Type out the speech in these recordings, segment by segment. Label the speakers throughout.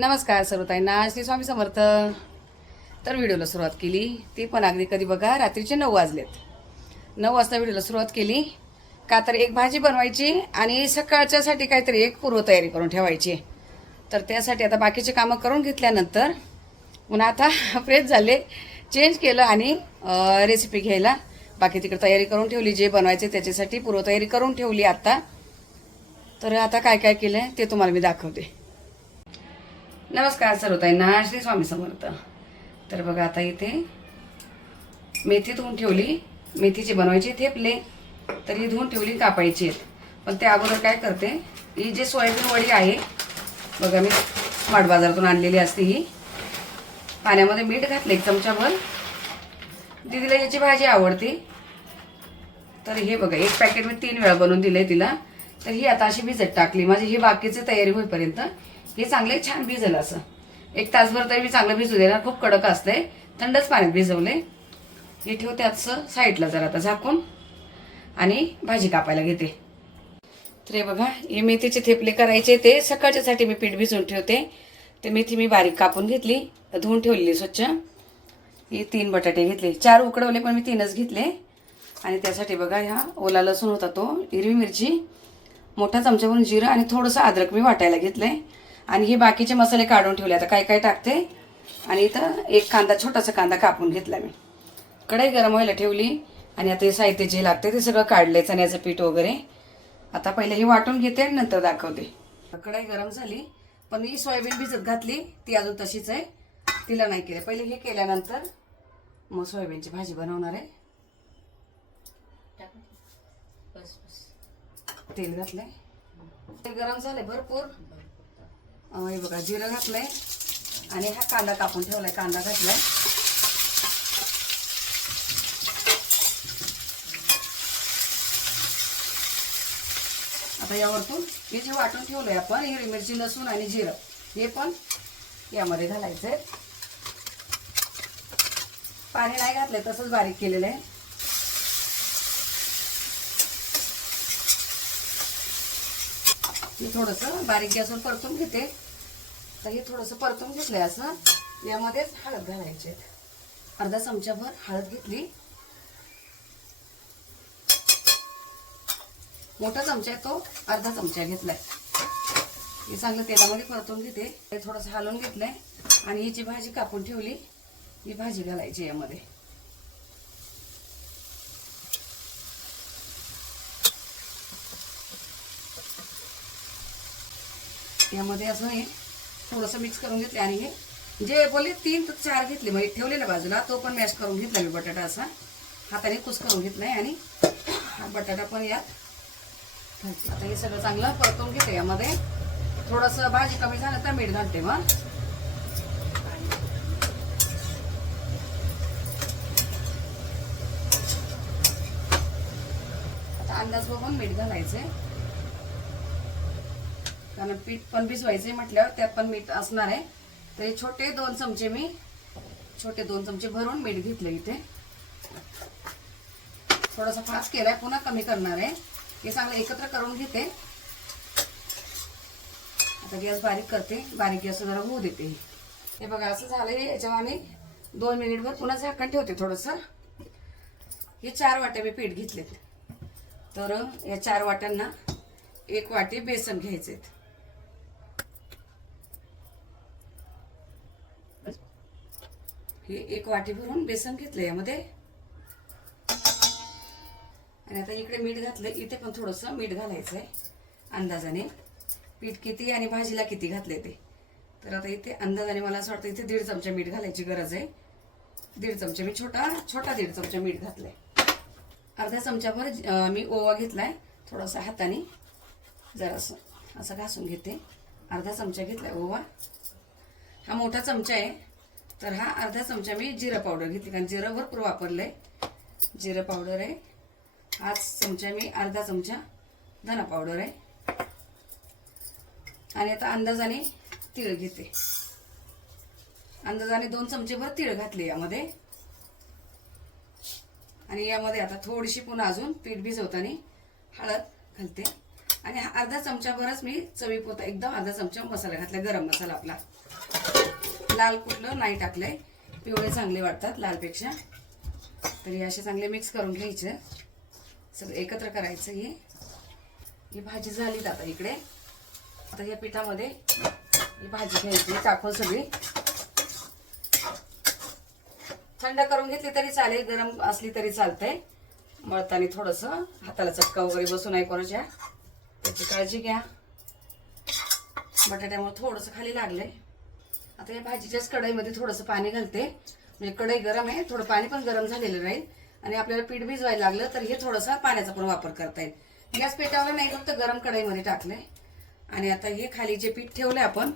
Speaker 1: नमस्कार सर्वताईंना श्री स्वामी समर्थ. तर व्हिडिओला सुरुवात केली. ती पण अगदी कधी बघा रात्रीचे नऊ वाजलेत. नऊ वाजता व्हिडिओला सुरुवात केली. का तर एक भाजी बनवायची आणि सकाळच्यासाठी काहीतरी एक पूर्वतयारी करून ठेवायची. तर त्यासाठी आता बाकीचे कामं करून घेतल्यानंतर पुन्हा आता फ्रेश झाले चेंज केलं आणि रेसिपी घ्यायला. बाकी तिकडे तयारी करून ठेवली जे बनवायचे त्याच्यासाठी पूर्वतयारी करून ठेवली आता. तर आता काय काय केलं ते तुम्हाला मी दाखवते. नमस्कार सर्वताईंना श्री स्वामी समर्थ. तर बघा आता इथे मेथी धुवून ठेवली. मेथीची बनवायची थेपले तर ही धुवून ठेवली कापायची आहेत. पण त्या अगोदर काय करते ही जे सोयाबीन वडी आहे बघा मी स्मार्ट बाजारातून आणलेली असते ही. पाण्यामध्ये मीठ घातले एक चमचाभर. दिदीला याची भाजी आवडते. तर हे बघा एक पॅकेट मी तीन वेळा बनवून दिलंय तिला. तर ही आता अशी भिजत टाकली. माझी ही बाकीची तयारी होईपर्यंत हे चांगले छान भिजेल असं. एक तासभर तरी मी चांगलं भिजू देणार खूप कडक असतंय. थंडच पाण्यात भिजवले हे ठेवते असं साईडला जरा आता झाकून. आणि भाजी कापायला घेते. तर हे बघा हे मेथीचे थेपले करायचे ते. सकाळच्यासाठी मी पीठ भिजवून ठेवते. ते मेथी मी बारीक कापून घेतली धुवून ठेवलेली स्वच्छ. हे तीन बटाटे घेतले. चार उकडवले पण मी तीनच घेतले. आणि त्यासाठी बघा ह्या ओला लसूण होता तो हिरवी मिरची मोठा चमच्यावरून जिरं आणि थोडंसं अद्रक मी वाटायला घेतलं आहे आणि हे बाकीचे मसाले काढून ठेवले. आता काय काय टाकते? आणि इथं एक कांदा छोटासा कांदा कापून घेतला मी. कढई गरम व्हायला ठेवली. आणि आता हे साहित्य जे लागते ते सगळं काढले चण्याचं पीठ वगैरे. आता पहिले हे वाटून घेते आणि नंतर दाखवते. कढई गरम झाली. पण ही सोयाबीन भिजत घातली. ती अजून तशीच आहे. तिला नाही केलं. पहिले हे केल्यानंतर मग सोयाबीनची भाजी बनवणार आहे. तेल घातलंय. तेल गरम झालंय भरपूर. हे बघा जिरं घातलंय आणि हा कांदा कापून ठेवलाय कांदा घातलाय. आता यावरतून हे जे वाटून ठेवलंय आपण हिरवी मिरची लसूण आणि जिरं हे पण यामध्ये घालायचंय. पाणी नाही घातलंय तसंच बारीक केलेलं आहे. मी थोडंसं बारीक गॅसवर परतून घेते. तर हे थोडंसं परतून घेतलंय असं. यामध्येच हळद घालायचे. अर्धा चमचाभर हळद घेतली. मोठा चमचा आहे तो अर्धा चमचा घेतलाय. हे चांगलं तेलामध्ये परतून घेते. हे थोडंसं हलवून घेतलंय. आणि ही जी भाजी कापून ठेवली. ही भाजी घालायची यामध्ये. ह्यामध्ये असं हे थोडंसं मिक्स करून घेतले आणि हे जे बोलले तीन तर चार घेतले म्हणजे ठेवलेल्या बाजूला तो पण मॅश करून घेतला मी बटाटा असा. हाताने कुस करून घेतलाय आणि हा बटाटा पण यात आता हे सगळं चांगलं परतून घेते यामध्ये. थोडंसं भाजी कमी झालं तर मीठ घालते मग. आता अंदाज बघून मीठ घालायचंय. कारण पीठ पण भिजवायचे म्हटल्यावर त्यात पण मीठ असणार आहे. तर हे छोटे दोन चमचे मी छोटे दोन चमचे भरून मीठ घेतले इथे. थोडासा फास्ट केलाय पुन्हा कमी करणार आहे. हे चांगलं एकत्र करून घेते. आता गॅस बारीक करते बारीक गॅस जरा होऊ देते. हे बघा असं झालं याच्यावर आम्ही दोन मिनिटभर पुन्हा झाकण ठेवते थोडंसं. हे चार वाट्या मी पीठ घेतलेत. तर या चार वाट्यांना एक वाटी बेसन घ्यायचे हे एक वाटी भरून बेसन घेतलं यामध्ये. आणि आता इकडे मीठ घातलं इथे पण थोडंसं मीठ घालायचं आहे अंदाजाने. पीठ किती आणि भाजीला किती घातले ते. तर आता इथे अंदाजाने मला असं वाटतं इथे दीड चमचा मीठ घालायची गरज आहे. दीड चमचा. मी छोटा छोटा दीड चमचा मीठ घातलंय. अर्ध्या चमच्याभर मी ओवा घेतलाय थोडासा हाताने. जरासं असं घासून घेते. अर्धा चमचा घेतलाय ओवा. हा मोठा चमचा आहे. तर हा अर्धा चमचा मी जिरं पावडर घेतली कारण जिरं भरपूर वापरलंय. जिरं पावडर आहे. हाच चमचा मी अर्धा चमचा धना पावडर आहे. आणि आता अंदाजाने तिळ घेते. अंदाजाने दोन चमचेभर तीळ घातले यामध्ये. आणि यामध्ये आता थोडीशी पुन्हा अजून पीठ भिजवताना हळद घालते. आणि हा अर्धा चमचाभरच मी चवीपुरता एकदम अर्धा चमचा मसाला घातला गरम मसाला आपला. लाल कुठलं? नाही टाकलंय. पिवळे चांगले वाटतात लालपेक्षा. तर हे असे चांगले मिक्स करून घ्यायचे. सगळं एकत्र करायचं हे. ही भाजी झालीत आता इकडे. आता या पिठामध्ये ही भाजी घ्यायची टाकून सगळी. थंड करून घेतली तरी चालेल गरम असली तरी चालतंय. मळताना थोडंसं हाताला चटका वगैरे बसू नाही कोणाच्या. त्याची काळजी घ्या. बटाट्यामुळे थोडंसं खाली लागलंय. आता या भाजीच्याच कढईमध्ये थोडंसं पाणी घालते. म्हणजे कढई गरम आहे थोडं पाणी पण गरम झालेलं राहील. आणि आपल्याला पीठ भिजवायला लागलं तर हे थोडंसं पाण्याचा पण वापर करता येईल. गॅस पेटावलं नाही फक्त गरम कढईमध्ये टाकलंय. आणि आता हे खाली जे पीठ ठेवलंय आपण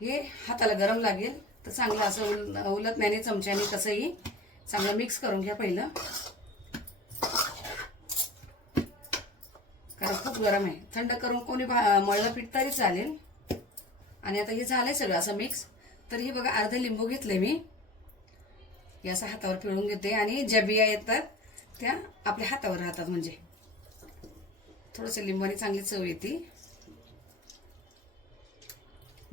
Speaker 1: हे हाताला गरम लागेल. तर चांगलं असं उल उलटण्याने चमच्याने कसंही चांगलं मिक्स करून घ्या पहिलं. कारण खूप गरम आहे. थंड करून कोणी भा- मळलं पीठ तरी चालेल. आणि आता हे झालंय सगळं असं मिक्स तर हे बघा अर्ध लिंबू घेतले मी. हे असं हातावर पिळून घेते आणि ज्या बिया येतात त्या आपल्या हातावर राहतात म्हणजे. थोडंसं लिंबाने चांगली चव येते.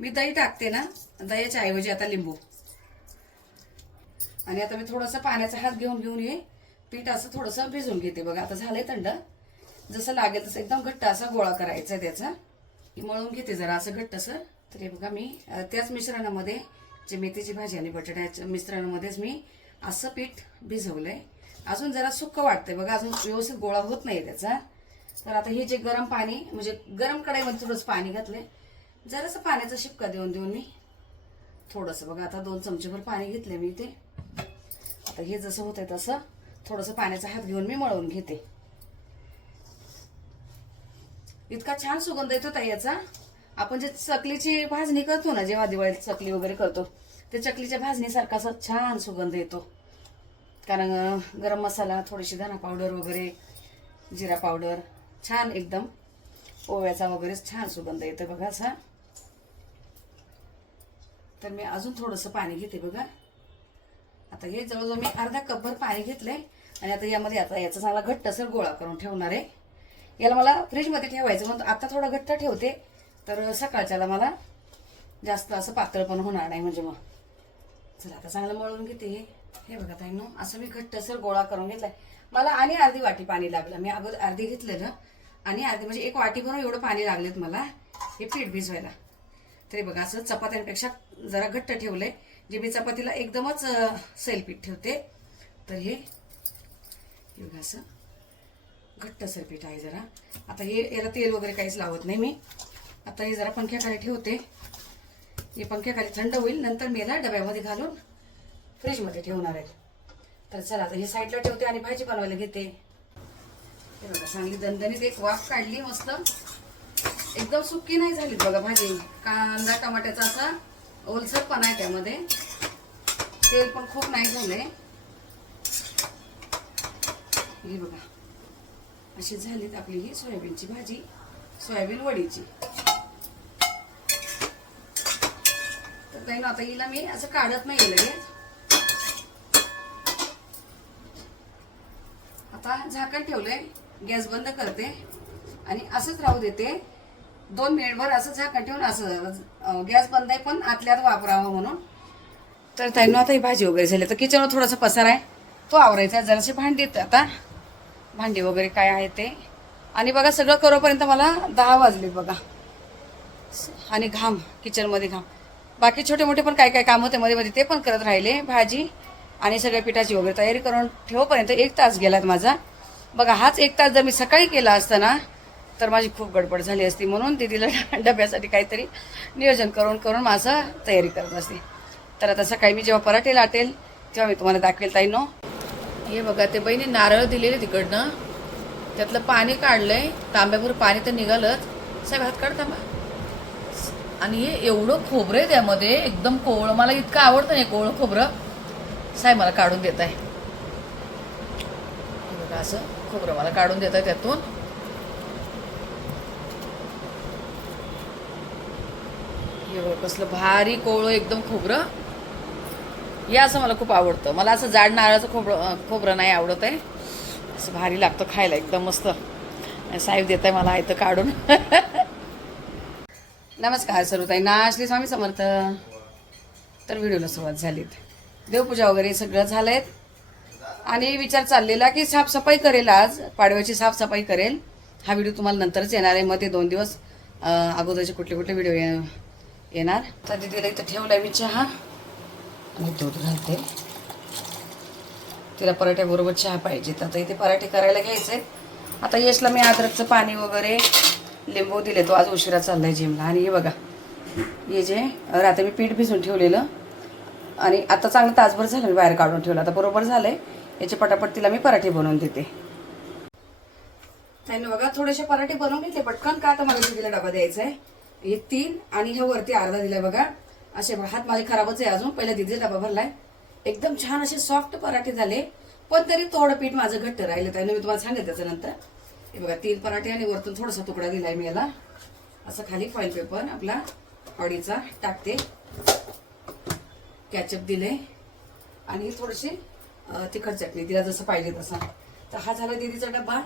Speaker 1: मी दही टाकते ना दह्याच्या ऐवजी आता लिंबू. आणि आता मी थोडंसं पाण्याचा हात घेऊन घेऊन हे पीठ असं थोडंसं भिजवून घेते बघा. आता झालंय थंड. जसं लागेल तसं एकदम घट्ट असा गोळा करायचा आहे त्याचा. मळून घेते जरा असं घट्ट तर हे बघा मी त्याच मिश्रणामध्ये जे मेथीची भाजी आणि बटाट्याच्या मिश्रणामध्येच मी असं पीठ भिजवलं आहे अजून जरा सुक्क वाटतंय बघा अजून व्यवस्थित गोळा होत नाही त्याचा. तर आता हे जे गरम पाणी म्हणजे गरम कढाईमध्ये थोडंसं पाणी घातलंय. जरासं पाण्याचा शिपका देऊन देऊन मी थोडंसं बघा आता दोन चमचेभर पाणी घेतले मी ते आता हे जसं होतंय तसं थोडंसं पाण्याचा हात घेऊन मी मळवून घेते. इतका छान सुगंध येतो ताई याचा. आपण जे चकलीची भाजणी करतो ना जेव्हा दिवाळीत चकली वगैरे करतो ते चकलीच्या भाजणीसारखा असा छान सुगंध येतो. कारण गरम मसाला थोडीशी धना पावडर वगैरे जिरा पावडर छान एकदम ओव्याचा वगैरे छान सुगंध येतो बघा असा. तर मी अजून थोडंसं पाणी घेते बघा. आता हे जवळजवळ मी अर्धा कपभर पाणी घेतलंय आणि आता यामध्ये आता याचा चांगला घट्टसर गोळा करून ठेवणार आहे. याला मला फ्रीजमध्ये ठेवायचं म्हणून आता थोडं घट्ट ठेवते. तर सकाळच्याला मला जास्त असं पातळ पण होणार नाही म्हणजे मग. चला आता चांगलं मळून घेते हे. हे बघा ताईनो असं मी घट्टसर गोळा करून घेतलाय. मला आणि अर्धी वाटी पाणी लागलं. मी अगोदर अर्धी घेतलेलं आणि अर्धी म्हणजे एक वाटी भरून एवढं पाणी लागलेत मला हे पीठ भिजवायला. तरी बघा असं चपात्यांपेक्षा जरा घट्ट ठेवलंय. जे मी चपातीला एकदमच अं, सैल पीठ ठेवते. तर हे बघा असं घट्ट पीठ आहे जरा. आता हे याला तेल वगैरे काहीच लावत नाही मी. आता हे जरा पंख्याखाली ठेवते. हे पंख्याखाली थंड होईल नंतर मी याला डब्यामध्ये घालून फ्रीजमध्ये ठेवणार आहे. तर चला आता हे साईडला ठेवते आणि भाजी बनवायला घेते. हे बघा चांगली दणदणीत एक वाफ काढली मस्त. एकदम सुकी नाही झाली बघा भाजी. कांदा टमाट्याचा असा ओलसरपणा आहे त्यामध्ये. तेल पण खूप नाही झालंय. हे बघा अशी झालीत आपली ही सोयाबीनची भाजी सोयाबीन वडीची. तर आता हिला मी असं काढत नाही लगेच. आता झाकण ठेवलंय गॅस बंद करते आणि असंच राहू देते. दोन मिनिटभर असं झाकण ठेवून असं गॅस बंद आहे पण आतल्यात वापरावं म्हणून. तर त्यांना आता ही भाजी वगैरे झाली. तर किचनवर थोडासा पसार आहे. तो आवरायचा जराशी भांडी आहेत आता. भांडी वगैरे काय आहे ते. आणि बघा सगळं करोपर्यंत मला दहा वाजले बघा. आणि घाम किचनमध्ये घाम. बाकी छोटे मोठे पण काय काय काम होते मध्ये मध्ये ते पण करत राहिले. भाजी आणि सगळ्या पिठाची वगैरे तयारी करून ठेवपर्यंत एक तास गेलात माझा. बघा हाच एक तास जर मी सकाळी केला असताना तर माझी खूप गडबड झाली असती. म्हणून दिदीला डब्यासाठी काहीतरी नियोजन करून करून माझं तयारी करत असते. तर आता सकाळी मी जेव्हा पराठे लाटेल तेव्हा मी तुम्हाला दाखवेल ताई नो हे बघा ते बहिणी नारळ दिलेले तिकडनं. त्यातलं पाणी काढलंय. तांब्याभर पाणी तर निघालंच. साहेब हात काढता आणि हे एवढं खोबरं आहे त्यामध्ये. एकदम कोवळं मला इतकं आवडतं नाही कोवळं खोबरं. साहेब मला काढून देत आहे. असं खोबरं मला काढून देत आहे त्यातून. कसलं भारी कोवळं एकदम खोबरं. हे असं मला खूप आवडतं. मला असं जाड नारळाचं खोबरं खोबरं नाही आवडत आहे. असं भारी लागतं खायला एकदम मस्त. साहेब देत आहे मला इथं काढून. नमस्कार सर्वताई ना श्री स्वामी समर्थ. तर व्हिडिओला सुरुवात झालीत देवपूजा वगैरे सगळं झालंय. आणि विचार चाललेला की साफसफाई करेल आज पाडव्याची साफसफाई करेल. हा व्हिडिओ तुम्हाला नंतरच येणार आहे. मग ते दोन दिवस अगोदरचे कुठले कुठले व्हिडिओ येणार. तर दिदीला इथं ठेवलाय मी चहा. आणि दूध घालते. तिला पराठ्याबरोबर चहा पाहिजे. तर आता इथे पराठे करायला घ्यायचे आता यशला मी अद्रकचं पाणी वगैरे लिंबू दिले तो आज उशिरा चाललाय जिमला आणि हे बघा हे जे रात्री मी पीठ भिजून ठेवलेलं आणि आता चांगलं तासभर झालं मी बाहेर काढून ठेवलं. आता बरोबर झालंय याचे पटापट तिला मी पराठे बनवून देते. नाही बघा थोडेसे पराठे बनवून घेतले पटकन का आता मला दिदीला डबा द्यायचा आहे? हे तीन आणि हे वरती अर्धा दिलाय बघा. असे हात माझे खराबच आहे अजून पहिला दिदीचा डबा भरलाय. एकदम छान असे सॉफ्ट पराठे झाले पण तरी थोडं पीठ माझं घट्ट राहिलं. त्याने मी तुम्हाला सांगेल त्याच्यानंतर. हे बघा तीन पराठे आणि वरतून थोडासा तुकडा दिलाय मी याला. असं खाली फॉईल पेपर आपला आवडीचा टाकते. कॅचअप दिले आणि थोडेसे तिखट चटणी तिला जसं पाहिजे तसं. तर हा झाला दीदीचा डब्बा.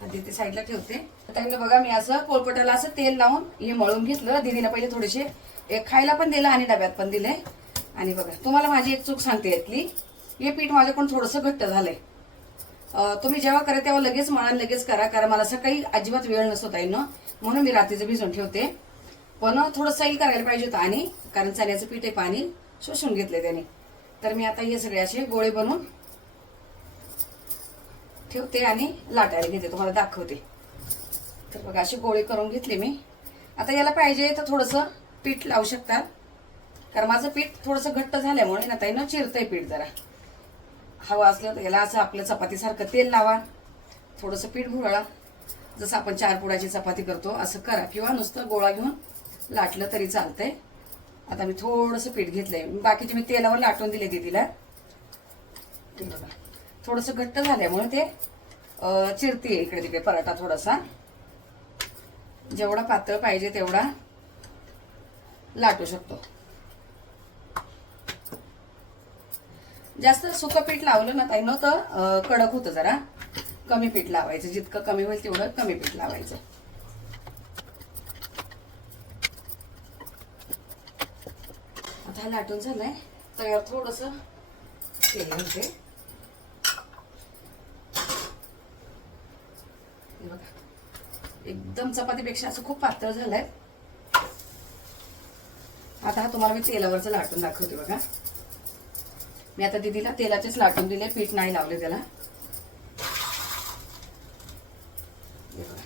Speaker 1: हा दीदी साईडला ठेवते. त्यामुळे बघा मी असं पोलपटाला असं तेल लावून हे मळून घेतलं. दीदीला पहिले थोडेसे एक खायला पण दिलं आणि डब्यात पण दिले आणि बघा तुम्हाला माझी एक चूक सांगते यातली हे पीठ माझ्याकडून थोडंसं घट्ट झालंय. तुम्ही जेव्हा करा तेव्हा लगेच मळा लगेच करा कारण मला सकाळी अजिबात वेळ नसतो ताईनं. म्हणून मी रात्रीचं भिजवून ठेवते. पण थोडं सैल करायला पाहिजे होतं आणि कारण चण्याचं पीठ आहे पाणी शोषून घेतले त्याने. तर मी आता हे सगळे असे गोळे बनवून ठेवते आणि लाटायला घेते तुम्हाला दाखवते. तर बघा असे गोळे करून घेतले मी. आता याला पाहिजे तर थोडंसं पीठ लावू शकतात कारण माझं पीठ थोडंसं घट्ट झाल्यामुळे ना ताईनं चिरतंय पीठ जरा. हवं असलं तर याला असं आपल्या चपातीसारखं तेल लावा. थोडंसं पीठ घुळा. जसं आपण चार पुडाची चपाती करतो असं करा. किंवा नुसतं गोळा घेऊन लाटलं तरी चालतंय. आता मी थोडंसं पीठ घेतलंय. बाकीचे मी तेलावर लाटून दिले दीदीला. बघा. थोडंसं घट्ट झाल्यामुळे ते चिरते इकडे तिकडे पराठा थोडासा. जेवढा पातळ पाहिजे तेवढा लाटू शकतो. जास्त सुकं पीठ लावलं ना ताई न तर कडक होतं जरा. कमी पीठ लावायचं जितकं कमी होईल तेवढं कमी पीठ लावायचं. आता हा लाटून झालाय. तयार थोडस तेल होते बघा. एकदम चपातीपेक्षा असं खूप पातळ झालंय. आता हा तुम्हाला मी तेलावरचं लाटून दाखवते बघा. मी आता दिदीला तेलाचेच लाटून दिले पीठ नाही लावले त्याला हे बघा.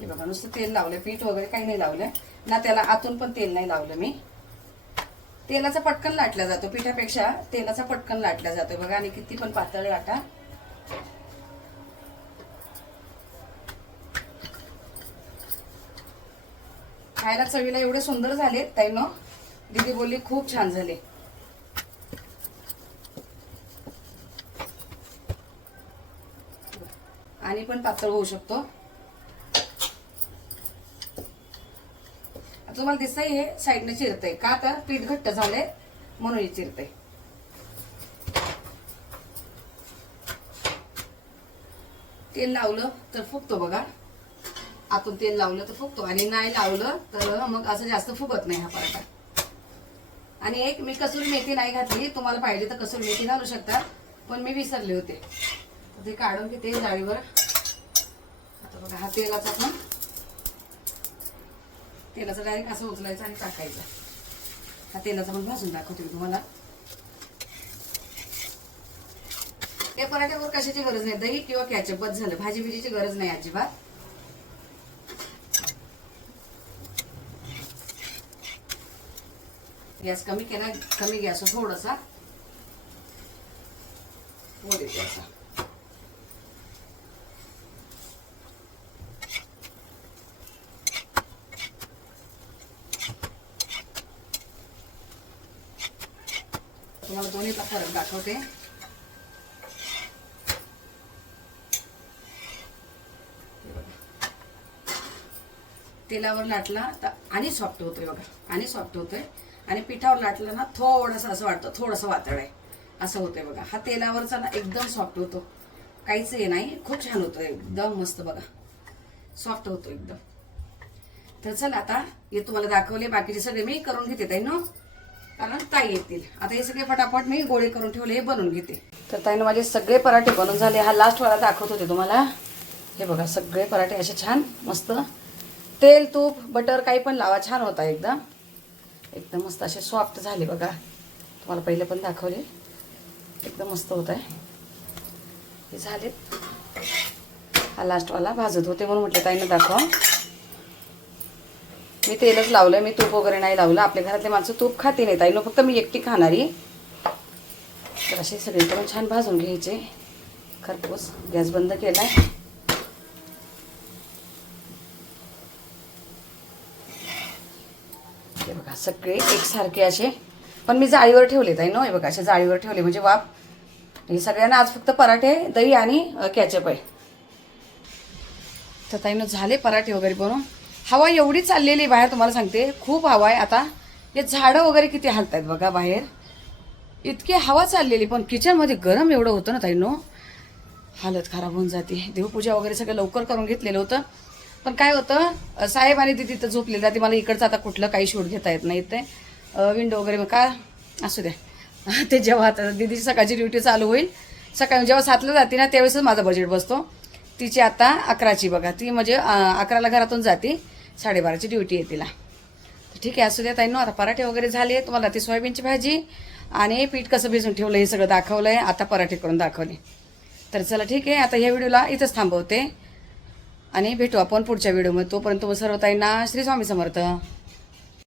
Speaker 1: बघा नुसतं तेल लावलं पीठ वगैरे काही नाही लावलं ना त्याला आतून पण तेल नाही लावलं मी तेलाचा पटकन लाटला जातो. पिठापेक्षा तेलाचा पटकन लाटला जातो बघा आणि किती पण पातळ लाटा. खायला चवीला एवढे सुंदर झाले ताईनो. दीदी बोलली खूप छान झाले. आणि पण पातळ होऊ शकतो. तुम्हाला दिसतंय हे साईडने चिरतंय. का तर पीठ घट्ट झालंय म्हणून हे चिरतंय. तेल लावलं तर फुगतो बघा. आतून तेल लावलं तर फुगतो. आणि नाही लावलं तर मग असं जास्त फुगत नाही हा पराठा. आणि एक मी कसुरी मेथी नाही घातली. तुम्हाला पाहिजे तर कसुरी मेथी घालू शकता. पण मी विसरले होते. ते काढून घेते जाळीवर. आता बघा हा तेलाचा पण तेलाचं डायरेक्ट असं उचलायचं आणि टाकायचं. हा तेलाचं पण भाजून दाखवते मी तुम्हाला. या पराठ्यावर कशाची गरज नाही. दही किंवा कॅचअप बस झालं. भाजी बिजीची गरज नाही अजिबात. गॅस कमी केला कमी गॅस थोडासा. वर असा दाखवते तेलावर लाटला तर आणि सॉफ्ट होतोय बघा. आणि सॉफ्ट होतोय. आणि पिठावर लाटलं ना थोडंसं असं वाटतं थोडंसं वातळ आहे. असं होतंय बघा. हा तेलावरचा ना एकदम सॉफ्ट होतो. काहीच हे नाही. खूप छान होतो. एकदम मस्त बघा. सॉफ्ट होतो एकदम. तर चल आता हे तुम्हाला दाखवले. बाकीचे सगळे मी करून घेते ताई ना कारण ताई येतील. आता हे सगळे फटाफट मी गोळे करून ठेवले हे बनवून घेते. तर ताईनं माझे सगळे पराठे बनवून झाले. हा लास्ट वाला दाखवत होते तुम्हाला. हे बघा सगळे पराठे असे छान मस्त. तेल तूप बटर काही पण लावा छान होता एकदम एकदम मस्त असे सॉफ्ट झाले बघा. तुम्हाला पहिले पण दाखवले. एकदम मस्त होत आहे. हे झाले. हा लास्टवाला भाजत होते म्हणून म्हटलं ताईनं दाखवा. मी तेलच लावलं मी तूप वगैरे नाही लावलं. आपल्या घरातले माणसं तूप खाते नाही ताईनो फक्त मी एकटी खाणारी. तर असे सगळीकडून छान भाजून घ्यायचे. खरपूस गॅस बंद केलाय. हे बघा सगळे एकसारखे असे. पण मी जाळीवर ठेवले ताई नो. हे बघा असे जाळीवर ठेवले म्हणजे वाप हे सगळ्यांना आज फक्त पराठे दही आणि कॅचअप आहे. तर ताईनं झाले पराठे वगैरे बनवून. हवा एवढी चाललेली आहे बाहेर तुम्हाला सांगते. खूप हवा आहे. आता हे झाडं वगैरे किती हालत आहेत बघा बाहेर. इतकी हवा चाललेली पण किचनमध्ये गरम एवढं होतं ना ताईनो. हालत खराब होऊन जाते. देवपूजा वगैरे सगळं लवकर करून घेतलेलं होतं. पण काय होतं साहेब आणि तिथे तिथं झोपलेलं राहते मला इकडचं आता कुठलं काही शूट घेता येत नाही ते. विंडो वगैरे का असू द्या. ते जेव्हा आता दिदीची सकाळची ड्युटी चालू होईल. सकाळी जेव्हा सातला जाते ना त्यावेळेसच माझा बजेट बसतो. तिची आता अकराची बघा. ती म्हणजे अकराला घरातून जाते. साडेबाराची ड्युटी आहे तिला. तर ठीक आहे असू द्या ताईनो आता पराठे वगैरे झाले तुम्हाला ती सोयाबीनची भाजी आणि पीठ कसं भिजून ठेवलं हे सगळं दाखवलं आहे आता पराठे करून दाखवले. तर चला ठीक आहे आता ह्या व्हिडिओला इथंच थांबवते. आणि भेटू आपण पुढच्या व्हिडिओमध्ये. तोपर्यंत सर्व ताईंना श्री स्वामी समर्थ.